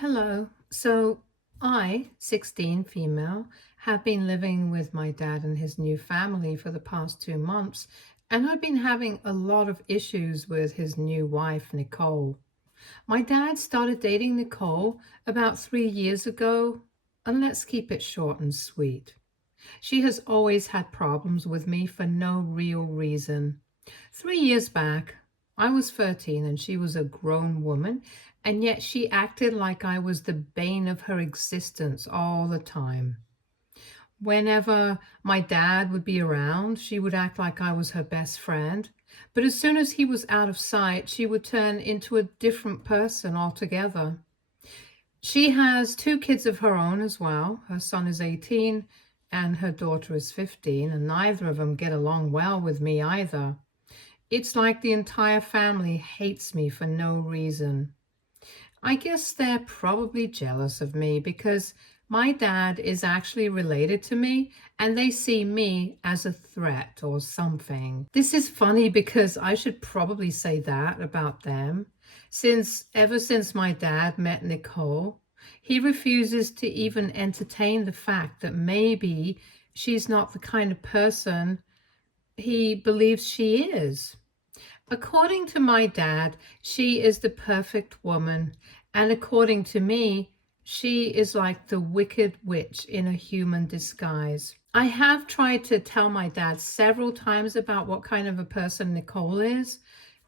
Hello. I, 16 female, have been living with my dad and his new family for the past 2 months, and I've been having a lot of issues with his new wife, Nicole. My dad started dating Nicole about 3 years ago, and let's keep it short and sweet. She has always had problems with me for no real reason. 3 years back, I was 13 and she was a grown woman, and yet she acted like I was the bane of her existence all the time. Whenever my dad would be around, she would act like I was her best friend. But as soon as he was out of sight, she would turn into a different person altogether. She has two kids of her own as well. Her son is 18 and her daughter is 15, and neither of them get along well with me either. It's like the entire family hates me for no reason. I guess they're probably jealous of me because my dad is actually related to me and they see me as a threat or something. This is funny because I should probably say that about them, since ever since my dad met Nicole, he refuses to even entertain the fact that maybe she's not the kind of person he believes she is. According to my dad, she is the perfect woman, and according to me, she is like the wicked witch in a human disguise. I have tried to tell my dad several times about what kind of a person Nicole is,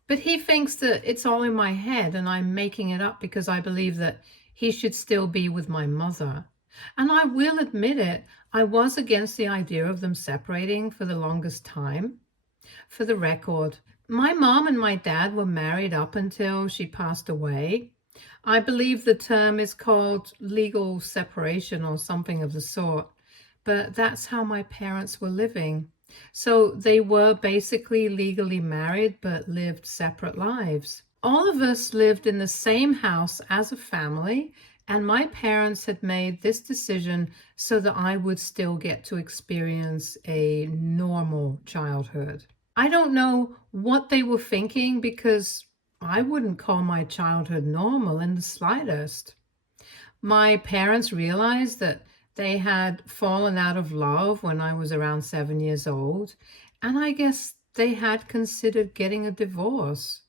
but he thinks that it's all in my head and I'm making it up because I believe that he should still be with my mother. And I will admit it, I was against the idea of them separating for the longest time. For the record, my mom and my dad were married up until she passed away. I believe the term is called legal separation or something of the sort, but that's how my parents were living. So they were basically legally married but lived separate lives. All of us lived in the same house as a family, and my parents had made this decision so that I would still get to experience a normal childhood. I don't know what they were thinking because I wouldn't call my childhood normal in the slightest. My parents realized that they had fallen out of love when I was around 7 years old, and I guess they had considered getting a divorce.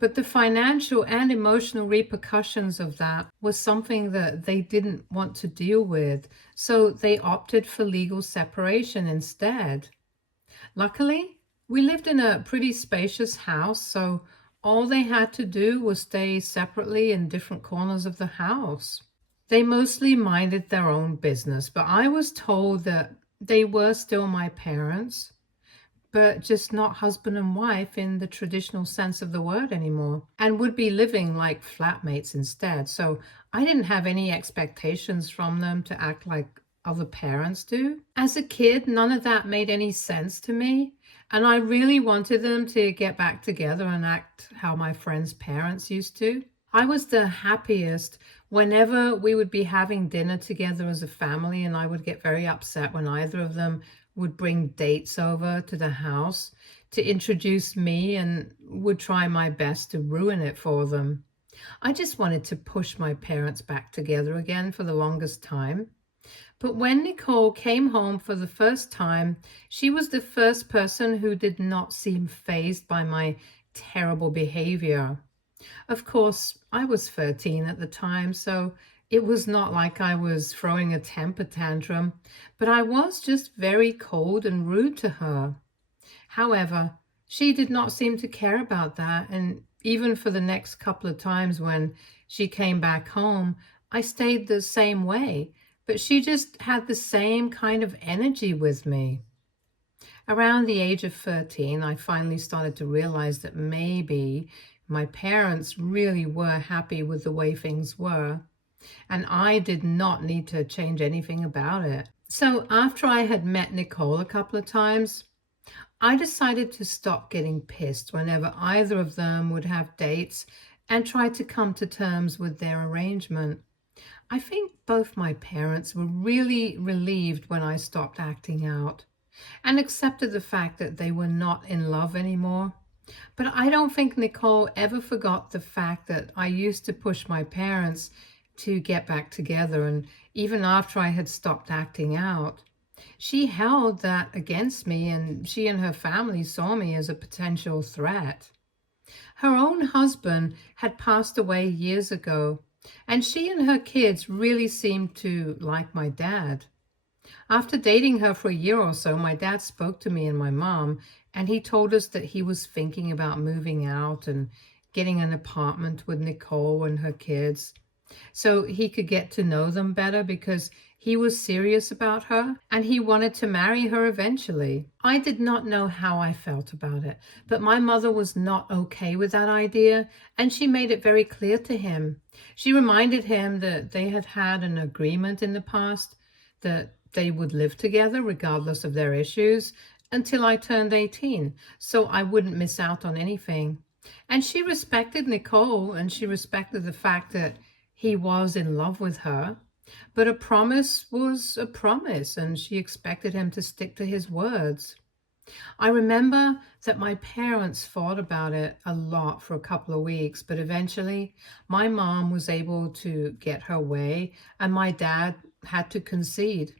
But the financial and emotional repercussions of that was something that they didn't want to deal with, so they opted for legal separation instead. Luckily, we lived in a pretty spacious house, so all they had to do was stay separately in different corners of the house. They mostly minded their own business, but I was told that they were still my parents, but just not husband and wife in the traditional sense of the word anymore, and would be living like flatmates instead. So I didn't have any expectations from them to act like other parents do. As a kid, none of that made any sense to me, and I really wanted them to get back together and act how my friends' parents used to. I was the happiest whenever we would be having dinner together as a family, and I would get very upset when either of them would bring dates over to the house to introduce me and would try my best to ruin it for them. I just wanted to push my parents back together again for the longest time. But when Nicole came home for the first time, she was the first person who did not seem fazed by my terrible behavior. Of course, I was 13 at the time, so it was not like I was throwing a temper tantrum, but I was just very cold and rude to her. However, she did not seem to care about that, and even for the next couple of times when she came back home, I stayed the same way, but she just had the same kind of energy with me. Around the age of 13, I finally started to realize that maybe my parents really were happy with the way things were, and I did not need to change anything about it. So after I had met Nicole a couple of times, I decided to stop getting pissed whenever either of them would have dates and try to come to terms with their arrangement. I think both my parents were really relieved when I stopped acting out and accepted the fact that they were not in love anymore. But I don't think Nicole ever forgot the fact that I used to push my parents to get back together. And even after I had stopped acting out, she held that against me, and she and her family saw me as a potential threat. Her own husband had passed away years ago, and she and her kids really seemed to like my dad. After dating her for a year or so, my dad spoke to me and my mom, and he told us that he was thinking about moving out and getting an apartment with Nicole and her kids so he could get to know them better, because he was serious about her and he wanted to marry her eventually. I did not know how I felt about it, but my mother was not okay with that idea, and she made it very clear to him. She reminded him that they had had an agreement in the past that they would live together regardless of their issues until I turned 18, so I wouldn't miss out on anything. And she respected Nicole, and she respected the fact that he was in love with her, but a promise was a promise, and she expected him to stick to his words. I remember that my parents fought about it a lot for a couple of weeks, but eventually my mom was able to get her way, and my dad had to concede.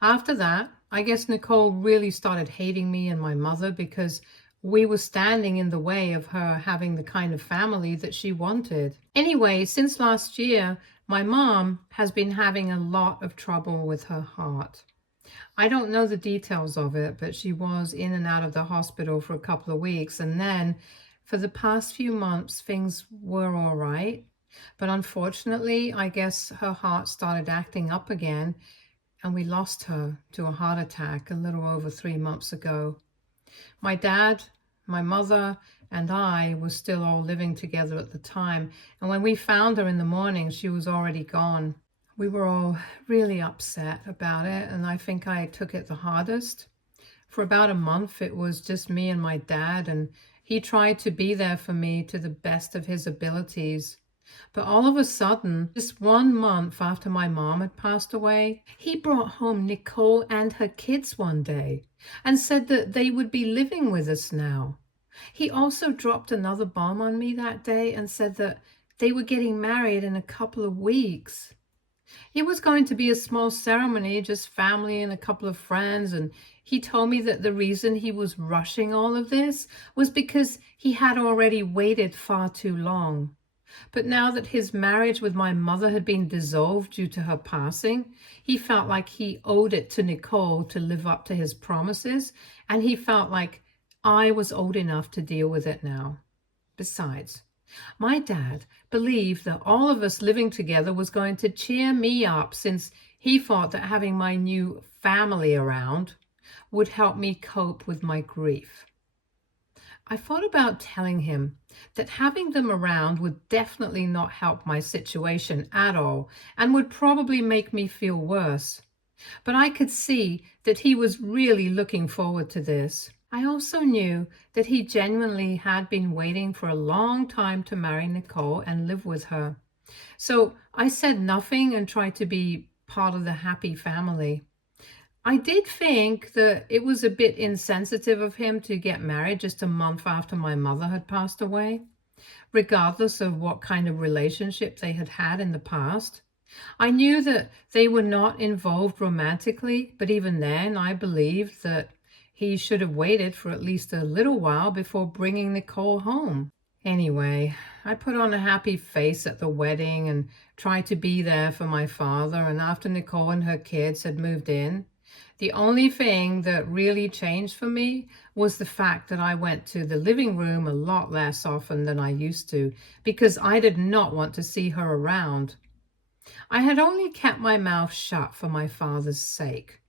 After that, I guess Nicole really started hating me and my mother because we were standing in the way of her having the kind of family that she wanted. Anyway, since last year, my mom has been having a lot of trouble with her heart. I don't know the details of it, but she was in and out of the hospital for a couple of weeks. And then for the past few months, things were all right. But unfortunately, I guess her heart started acting up again, and we lost her to a heart attack a little over 3 months ago. My dad, my mother, and I were still all living together at the time, and when we found her in the morning, she was already gone. We were all really upset about it, and I think I took it the hardest. For about a month, it was just me and my dad, and he tried to be there for me to the best of his abilities. But all of a sudden, just 1 month after my mom had passed away, he brought home Nicole and her kids one day and said that they would be living with us now. He also dropped another bomb on me that day and said that they were getting married in a couple of weeks. It was going to be a small ceremony, just family and a couple of friends, and he told me that the reason he was rushing all of this was because he had already waited far too long. But now that his marriage with my mother had been dissolved due to her passing, he felt like he owed it to Nicole to live up to his promises, and he felt like I was old enough to deal with it now. Besides, my dad believed that all of us living together was going to cheer me up, since he thought that having my new family around would help me cope with my grief. I thought about telling him that having them around would definitely not help my situation at all and would probably make me feel worse. But I could see that he was really looking forward to this. I also knew that he genuinely had been waiting for a long time to marry Nicole and live with her. So I said nothing and tried to be part of the happy family. I did think that it was a bit insensitive of him to get married just a month after my mother had passed away, regardless of what kind of relationship they had had in the past. I knew that they were not involved romantically, but even then I believed that he should have waited for at least a little while before bringing Nicole home. Anyway, I put on a happy face at the wedding and tried to be there for my father, and after Nicole and her kids had moved in, the only thing that really changed for me was the fact that I went to the living room a lot less often than I used to, because I did not want to see her around. I had only kept my mouth shut for my father's sake,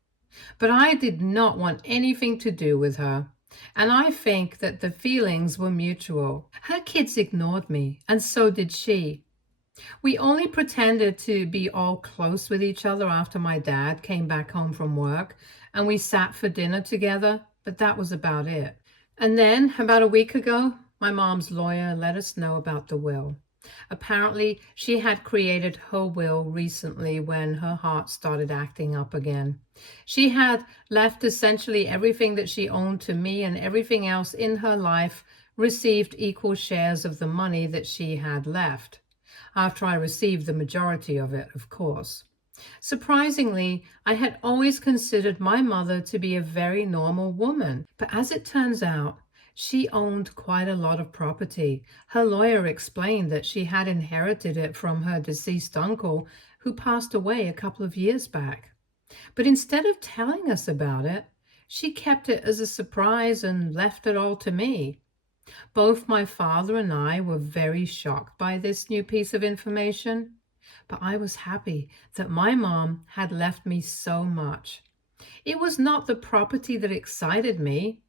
but I did not want anything to do with her, and I think that the feelings were mutual. Her kids ignored me, and so did she. We only pretended to be all close with each other after my dad came back home from work, and we sat for dinner together, but that was about it. And then, about a week ago, my mom's lawyer let us know about the will. Apparently, she had created her will recently when her heart started acting up again. She had left essentially everything that she owned to me, and everything else in her life received equal shares of the money that she had left. after I received the majority of it, of course. Surprisingly, I had always considered my mother to be a very normal woman, but as it turns out, she owned quite a lot of property. Her lawyer explained that she had inherited it from her deceased uncle, who passed away a couple of years back. But instead of telling us about it, she kept it as a surprise and left it all to me. Both my father and I were very shocked by this new piece of information, but I was happy that my mom had left me so much. It was not the property that excited me,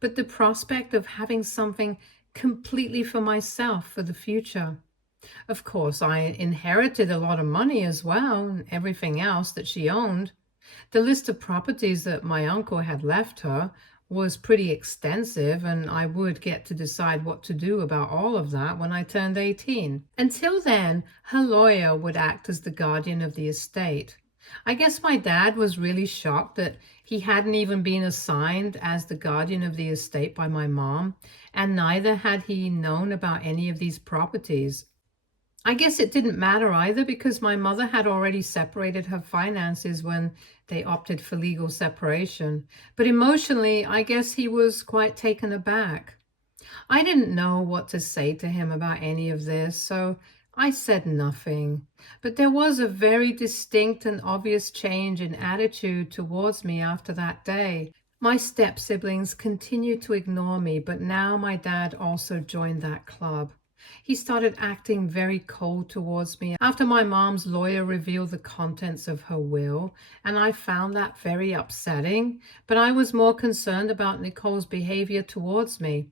but the prospect of having something completely for myself for the future. Of course, I inherited a lot of money as well, and everything else that she owned. The list of properties that my uncle had left her was pretty extensive, and I would get to decide what to do about all of that when I turned 18. Until then, her lawyer would act as the guardian of the estate. I guess my dad was really shocked that he hadn't even been assigned as the guardian of the estate by my mom, and neither had he known about any of these properties. I guess it didn't matter either because my mother had already separated her finances when they opted for legal separation. But emotionally, I guess he was quite taken aback. I didn't know what to say to him about any of this, so I said nothing. But there was a very distinct and obvious change in attitude towards me after that day. My step siblings continued to ignore me, but now my dad also joined that club. He started acting very cold towards me after my mom's lawyer revealed the contents of her will, and I found that very upsetting, but I was more concerned about Nicole's behavior towards me.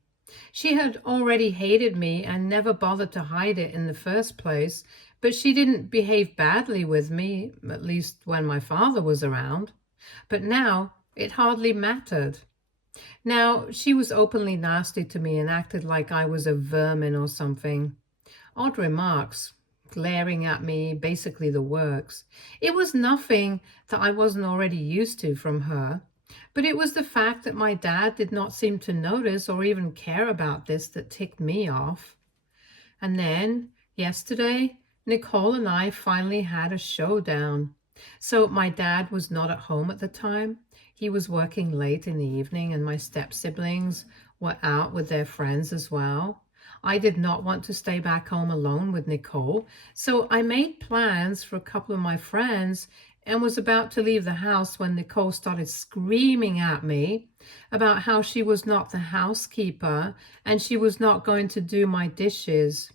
She had already hated me and never bothered to hide it in the first place, but she didn't behave badly with me, at least when my father was around. But now it hardly mattered. Now, she was openly nasty to me and acted like I was a vermin or something. Odd remarks, glaring at me, basically the works. It was nothing that I wasn't already used to from her, but it was the fact that my dad did not seem to notice or even care about this that ticked me off. And then, yesterday, Nicole and I finally had a showdown. So my dad was not at home at the time. He was working late in the evening, and my step-siblings were out with their friends as well. I did not want to stay back home alone with Nicole, so I made plans for a couple of my friends and was about to leave the house when Nicole started screaming at me about how she was not the housekeeper and she was not going to do my dishes.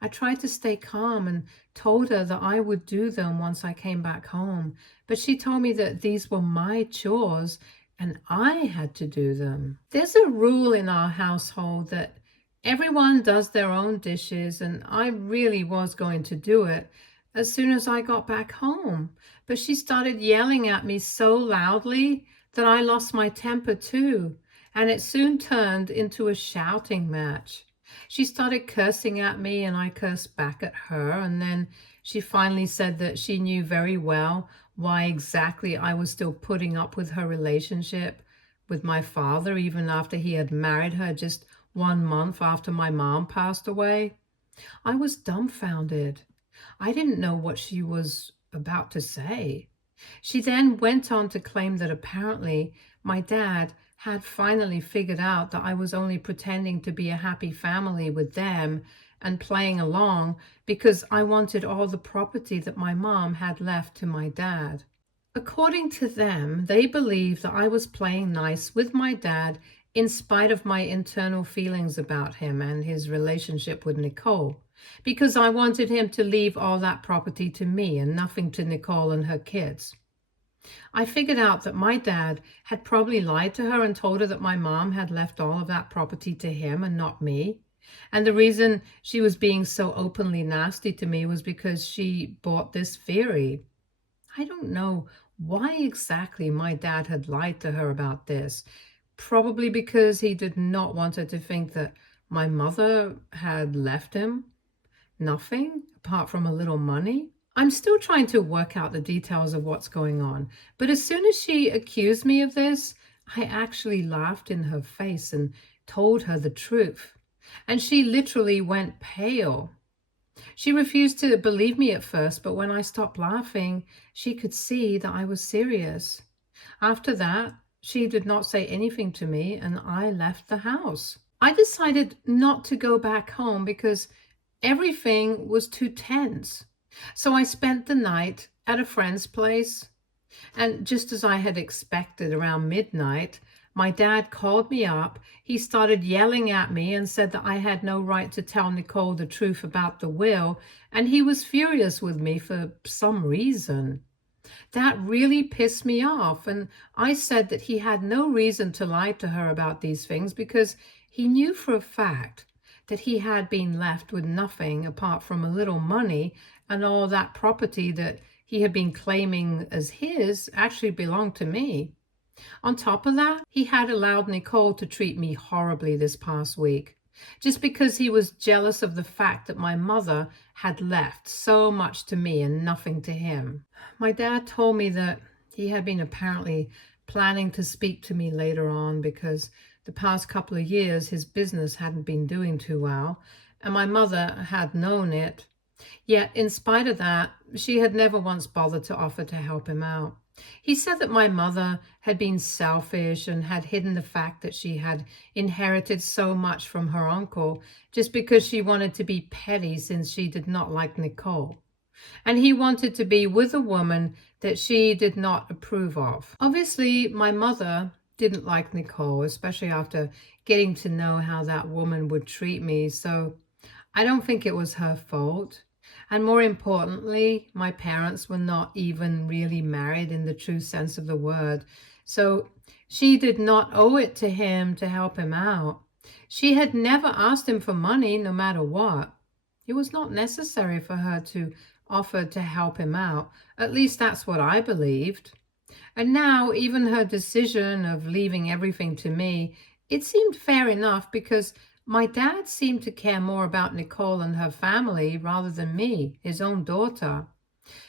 I tried to stay calm and told her that I would do them once I came back home, but she told me that these were my chores and I had to do them. There's a rule in our household that everyone does their own dishes, and I really was going to do it as soon as I got back home. But she started yelling at me so loudly that I lost my temper too, and it soon turned into a shouting match. She started cursing at me and I cursed back at her, and then she finally said that she knew very well why exactly I was still putting up with her relationship with my father even after he had married her just 1 month after my mom passed away. I was dumbfounded. I didn't know what she was about to say. She then went on to claim that apparently my dad had finally figured out that I was only pretending to be a happy family with them and playing along because I wanted all the property that my mom had left to my dad. According to them, they believed that I was playing nice with my dad in spite of my internal feelings about him and his relationship with Nicole, because I wanted him to leave all that property to me and nothing to Nicole and her kids. I figured out that my dad had probably lied to her and told her that my mom had left all of that property to him and not me. And the reason she was being so openly nasty to me was because she bought this theory. I don't know why exactly my dad had lied to her about this. Probably because he did not want her to think that my mother had left him nothing apart from a little money. I'm still trying to work out the details of what's going on, but as soon as she accused me of this, I actually laughed in her face and told her the truth. And she literally went pale. She refused to believe me at first, but when I stopped laughing, she could see that I was serious. After that, she did not say anything to me and I left the house. I decided not to go back home because everything was too tense. So I spent the night at a friend's place, and just as I had expected, around midnight, my dad called me up. He started yelling at me and said that I had no right to tell Nicole the truth about the will, and he was furious with me for some reason. That really pissed me off, and I said that he had no reason to lie to her about these things because he knew for a fact that he had been left with nothing apart from a little money, and all that property that he had been claiming as his actually belonged to me. On top of that, he had allowed Nicole to treat me horribly this past week, just because he was jealous of the fact that my mother had left so much to me and nothing to him. My dad told me that he had been apparently planning to speak to me later on because the past couple of years his business hadn't been doing too well, and my mother had known it. Yet, in spite of that, she had never once bothered to offer to help him out. He said that my mother had been selfish and had hidden the fact that she had inherited so much from her uncle just because she wanted to be petty since she did not like Nicole. And he wanted to be with a woman that she did not approve of. Obviously, my mother didn't like Nicole, especially after getting to know how that woman would treat me, so I don't think it was her fault. And more importantly, my parents were not even really married in the true sense of the word. So she did not owe it to him to help him out. She had never asked him for money, no matter what. It was not necessary for her to offer to help him out. At least that's what I believed. And now, even her decision of leaving everything to me, it seemed fair enough because my dad seemed to care more about Nicole and her family rather than me, his own daughter.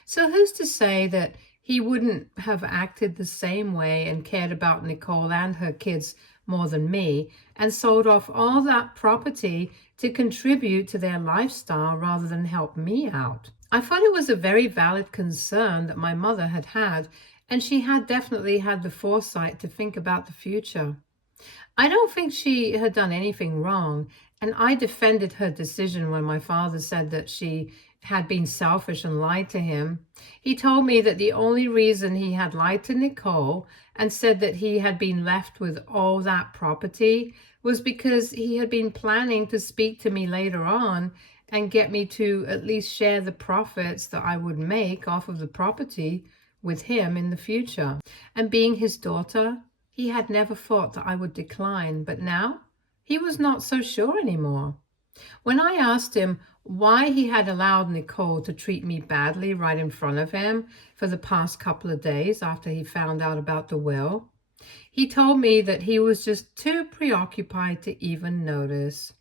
So who's to say that he wouldn't have acted the same way and cared about Nicole and her kids more than me and sold off all that property to contribute to their lifestyle rather than help me out? I thought it was a very valid concern that my mother had had, and she had definitely had the foresight to think about the future. I don't think she had done anything wrong, and I defended her decision when my father said that she had been selfish and lied to him. He told me that the only reason he had lied to Nicole and said that he had been left with all that property was because he had been planning to speak to me later on and get me to at least share the profits that I would make off of the property with him in the future. And being his daughter, he had never thought that I would decline, but now he was not so sure anymore. When I asked him why he had allowed Nicole to treat me badly right in front of him for the past couple of days after he found out about the will, he told me that he was just too preoccupied to even notice.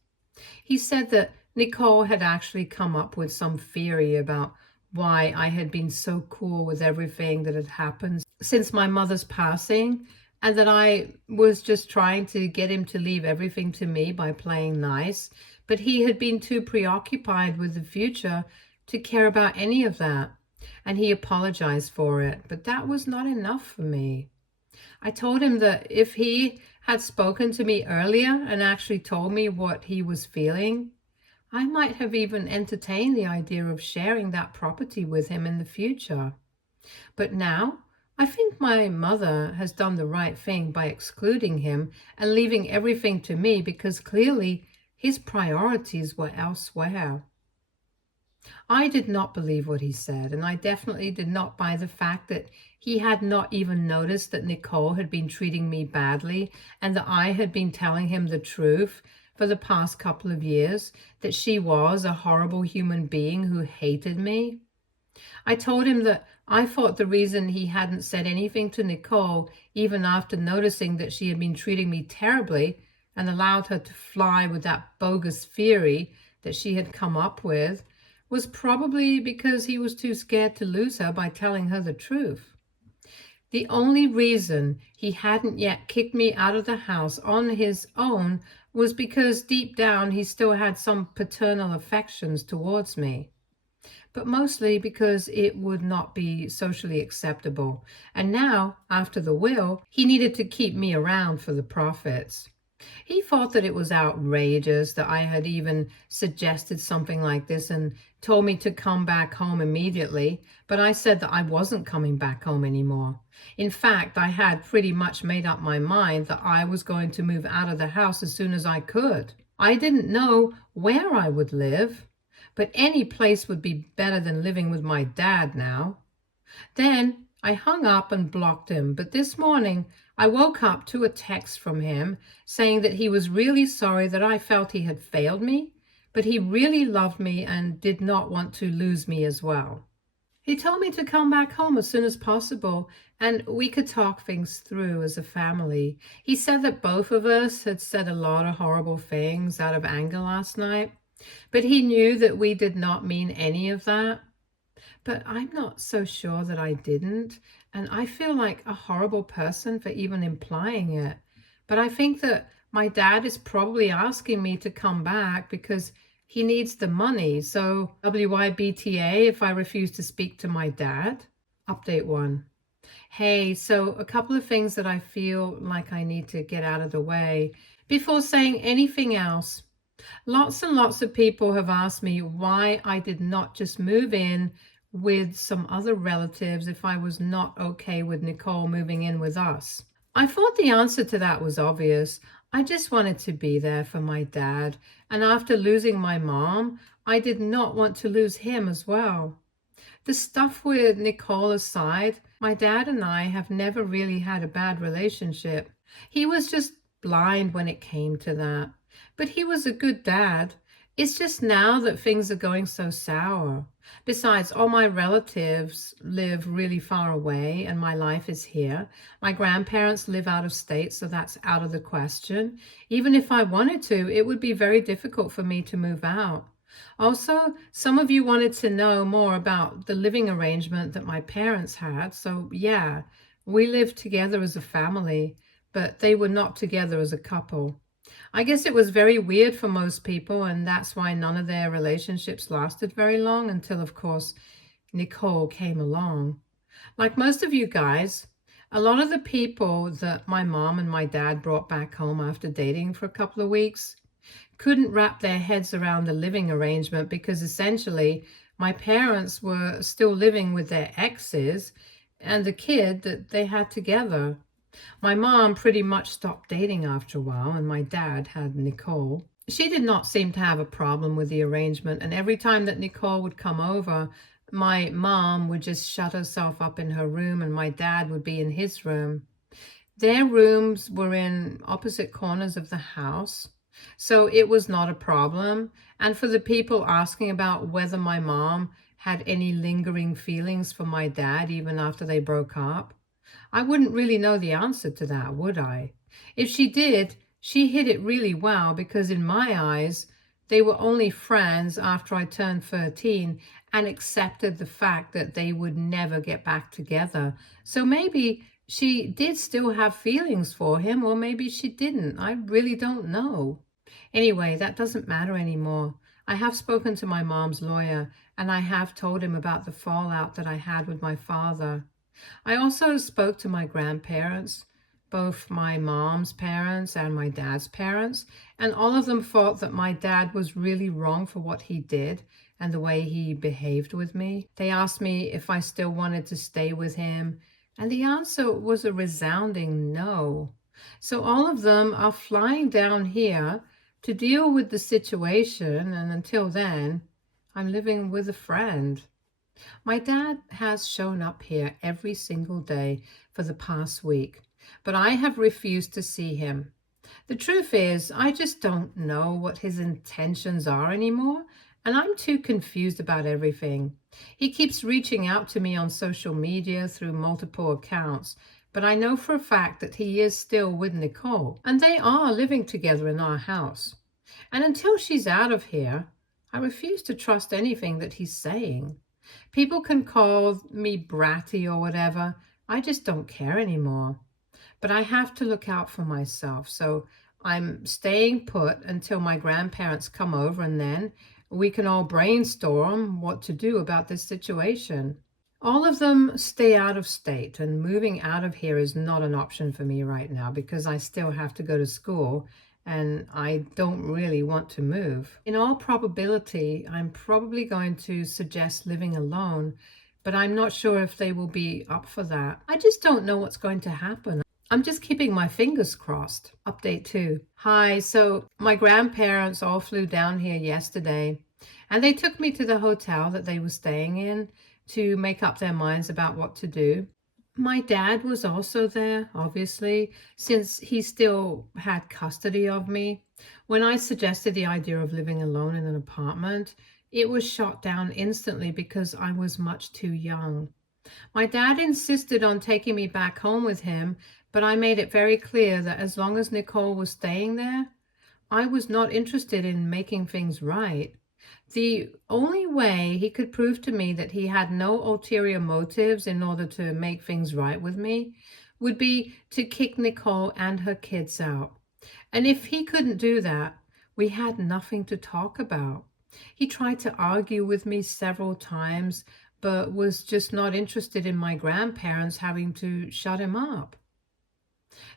He said that Nicole had actually come up with some theory about why I had been so cool with everything that had happened since my mother's passing, and that I was just trying to get him to leave everything to me by playing nice, but he had been too preoccupied with the future to care about any of that, and he apologized for it, but that was not enough for me. I told him that if he had spoken to me earlier and actually told me what he was feeling, I might have even entertained the idea of sharing that property with him in the future. But now, I think my mother has done the right thing by excluding him and leaving everything to me because clearly his priorities were elsewhere. I did not believe what he said, and I definitely did not buy the fact that he had not even noticed that Nicole had been treating me badly and that I had been telling him the truth for the past couple of years, that she was a horrible human being who hated me. I told him that I thought the reason he hadn't said anything to Nicole, even after noticing that she had been treating me terribly and allowed her to fly with that bogus theory that she had come up with, was probably because he was too scared to lose her by telling her the truth. The only reason he hadn't yet kicked me out of the house on his own was because deep down he still had some paternal affections towards me, but mostly because it would not be socially acceptable. And now, after the will, he needed to keep me around for the profits. He thought that it was outrageous that I had even suggested something like this and told me to come back home immediately, but I said that I wasn't coming back home anymore. In fact, I had pretty much made up my mind that I was going to move out of the house as soon as I could. I didn't know where I would live, but any place would be better than living with my dad now. Then I hung up and blocked him, but this morning I woke up to a text from him saying that he was really sorry that I felt he had failed me, but he really loved me and did not want to lose me as well. He told me to come back home as soon as possible and we could talk things through as a family. He said that both of us had said a lot of horrible things out of anger last night, but he knew that we did not mean any of that. But I'm not so sure that I didn't, and I feel like a horrible person for even implying it. But I think that my dad is probably asking me to come back because he needs the money. So WYBTA if I refuse to speak to my dad? Update 1. Hey, so a couple of things that I feel like I need to get out of the way before saying anything else. Lots and lots of people have asked me why I did not just move in with some other relatives if I was not okay with Nicole moving in with us. I thought the answer to that was obvious. I just wanted to be there for my dad, and after losing my mom, I did not want to lose him as well. The stuff with Nicole aside, my dad and I have never really had a bad relationship. He was just blind when it came to that. But he was a good dad. It's just now that things are going so sour. Besides, all my relatives live really far away and my life is here. My grandparents live out of state, so that's out of the question. Even if I wanted to, it would be very difficult for me to move out. Also, some of you wanted to know more about the living arrangement that my parents had. So yeah, we lived together as a family, but they were not together as a couple. I guess it was very weird for most people, and that's why none of their relationships lasted very long until, of course, Nicole came along. Like most of you guys, a lot of the people that my mom and my dad brought back home after dating for a couple of weeks couldn't wrap their heads around the living arrangement because essentially my parents were still living with their exes and the kid that they had together. My mom pretty much stopped dating after a while, and my dad had Nicole. She did not seem to have a problem with the arrangement, and every time that Nicole would come over, my mom would just shut herself up in her room and my dad would be in his room. Their rooms were in opposite corners of the house, so it was not a problem. And for the people asking about whether my mom had any lingering feelings for my dad even after they broke up, I wouldn't really know the answer to that, would I? If she did, she hid it really well because in my eyes, they were only friends after I turned 13 and accepted the fact that they would never get back together. So maybe she did still have feelings for him, or maybe she didn't. I really don't know. Anyway, that doesn't matter anymore. I have spoken to my mom's lawyer, and I have told him about the fallout that I had with my father. I also spoke to my grandparents, both my mom's parents and my dad's parents, and all of them thought that my dad was really wrong for what he did and the way he behaved with me. They asked me if I still wanted to stay with him, and the answer was a resounding no. So all of them are flying down here to deal with the situation, and until then, I'm living with a friend. My dad has shown up here every single day for the past week, but I have refused to see him. The truth is, I just don't know what his intentions are anymore, and I'm too confused about everything. He keeps reaching out to me on social media through multiple accounts, but I know for a fact that he is still with Nicole, and they are living together in our house. And until she's out of here, I refuse to trust anything that he's saying. People can call me bratty or whatever, I just don't care anymore. But I have to look out for myself. So I'm staying put until my grandparents come over, and then we can all brainstorm what to do about this situation. All of them stay out of state, and moving out of here is not an option for me right now because I still have to go to school and I don't really want to move. In all probability, I'm probably going to suggest living alone, but I'm not sure if they will be up for that. I just don't know what's going to happen. I'm just keeping my fingers crossed. Update 2. Hi, so my grandparents all flew down here yesterday and they took me to the hotel that they were staying in to make up their minds about what to do. My dad was also there, obviously, since he still had custody of me. When I suggested the idea of living alone in an apartment, it was shot down instantly because I was much too young. My dad insisted on taking me back home with him, but I made it very clear that as long as Nicole was staying there, I was not interested in making things right. The only way he could prove to me that he had no ulterior motives in order to make things right with me would be to kick Nicole and her kids out. And if he couldn't do that, we had nothing to talk about. He tried to argue with me several times, but was just not interested in my grandparents having to shut him up.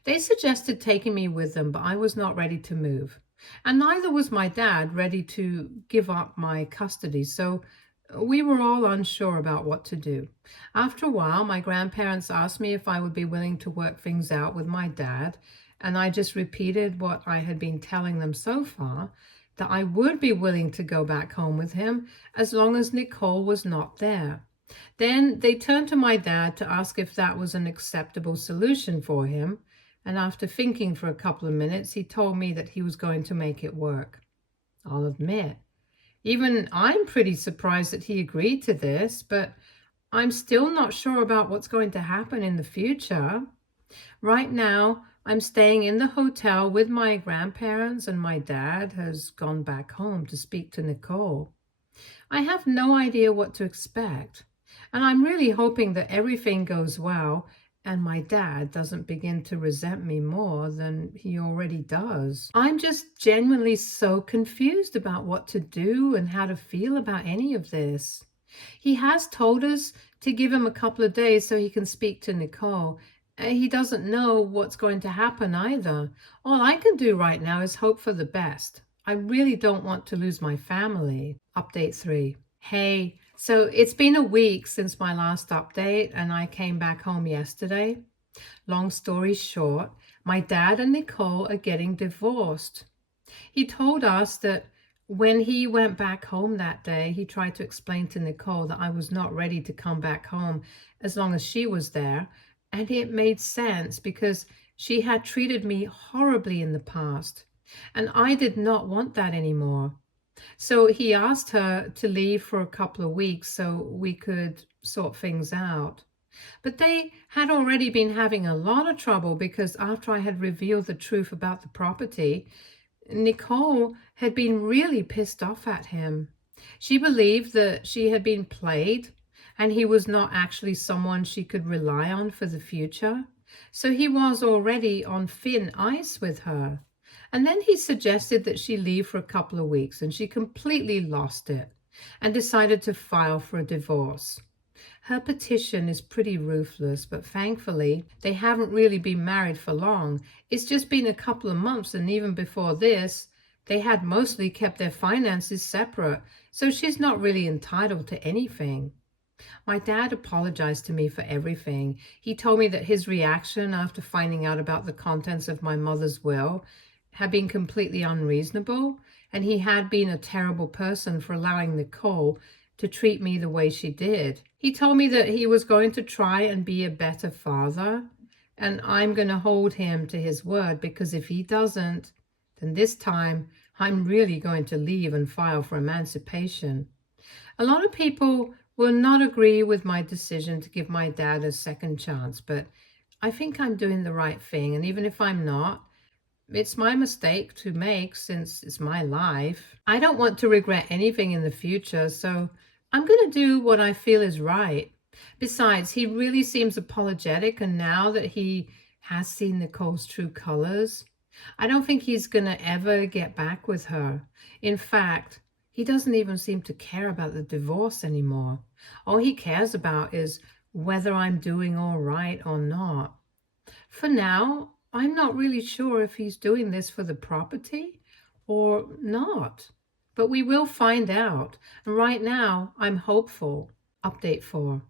They suggested taking me with them, but I was not ready to move. And neither was my dad ready to give up my custody, so we were all unsure about what to do. After a while, my grandparents asked me if I would be willing to work things out with my dad, and I just repeated what I had been telling them so far, that I would be willing to go back home with him as long as Nicole was not there. Then they turned to my dad to ask if that was an acceptable solution for him, and after thinking for a couple of minutes, he told me that he was going to make it work. I'll admit, even I'm pretty surprised that he agreed to this, but I'm still not sure about what's going to happen in the future. Right now, I'm staying in the hotel with my grandparents, and my dad has gone back home to speak to Nicole. I have no idea what to expect, and I'm really hoping that everything goes well and my dad doesn't begin to resent me more than he already does. I'm just genuinely so confused about what to do and how to feel about any of this. He has told us to give him a couple of days so he can speak to Nicole. He doesn't know what's going to happen either. All I can do right now is hope for the best. I really don't want to lose my family. Update 3. Hey, so it's been a week since my last update and I came back home yesterday. Long story short, my dad and Nicole are getting divorced. He told us that when he went back home that day, he tried to explain to Nicole that I was not ready to come back home as long as she was there. And it made sense because she had treated me horribly in the past. And I did not want that anymore. So he asked her to leave for a couple of weeks so we could sort things out. But they had already been having a lot of trouble because after I had revealed the truth about the property, Nicole had been really pissed off at him. She believed that she had been played and he was not actually someone she could rely on for the future. So he was already on thin ice with her. And then he suggested that she leave for a couple of weeks, and she completely lost it and decided to file for a divorce. Her petition is pretty ruthless, but thankfully they haven't really been married for long. It's just been a couple of months, and even before this, they had mostly kept their finances separate, so she's not really entitled to anything. My dad apologized to me for everything. He told me that his reaction after finding out about the contents of my mother's will had been completely unreasonable, and he had been a terrible person for allowing Nicole to treat me the way she did. He told me that he was going to try and be a better father, and I'm going to hold him to his word, because if he doesn't, then this time I'm really going to leave and file for emancipation. A lot of people will not agree with my decision to give my dad a second chance, but I think I'm doing the right thing, and even if I'm not, it's my mistake to make since it's my life. I don't want to regret anything in the future, so I'm going to do what I feel is right. Besides, he really seems apologetic, and now that he has seen Nicole's true colors, I don't think he's going to ever get back with her. In fact, he doesn't even seem to care about the divorce anymore. All he cares about is whether I'm doing all right or not. For now, I'm not really sure if he's doing this for the property or not, but we will find out. And right now, I'm hopeful. Update 4.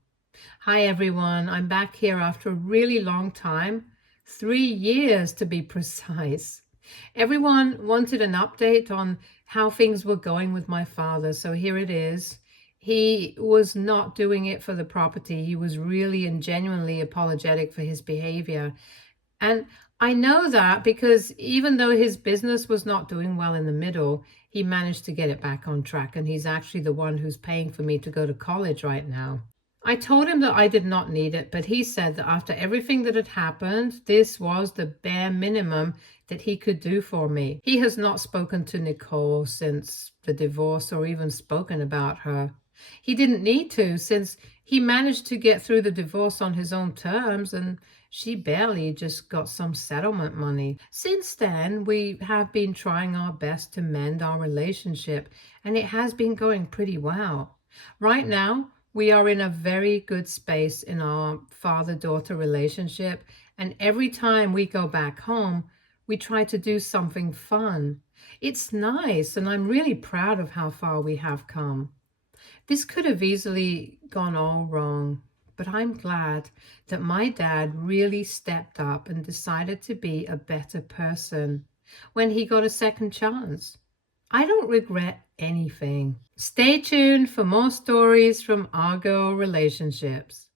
Hi everyone, I'm back here after a really long time, 3 years to be precise. Everyone wanted an update on how things were going with my father, so here it is. He was not doing it for the property. He was really and genuinely apologetic for his behavior. And I know that because even though his business was not doing well in the middle, he managed to get it back on track, and he's actually the one who's paying for me to go to college right now. I told him that I did not need it, but he said that after everything that had happened, this was the bare minimum that he could do for me. He has not spoken to Nicole since the divorce or even spoken about her. He didn't need to, since he managed to get through the divorce on his own terms, and she barely just got some settlement money. Since then, we have been trying our best to mend our relationship, and it has been going pretty well. Right now, we are in a very good space in our father-daughter relationship, and every time we go back home, we try to do something fun. It's nice, and I'm really proud of how far we have come. This could have easily gone all wrong, but I'm glad that my dad really stepped up and decided to be a better person when he got a second chance. I don't regret anything. Stay tuned for more stories from our girl relationships.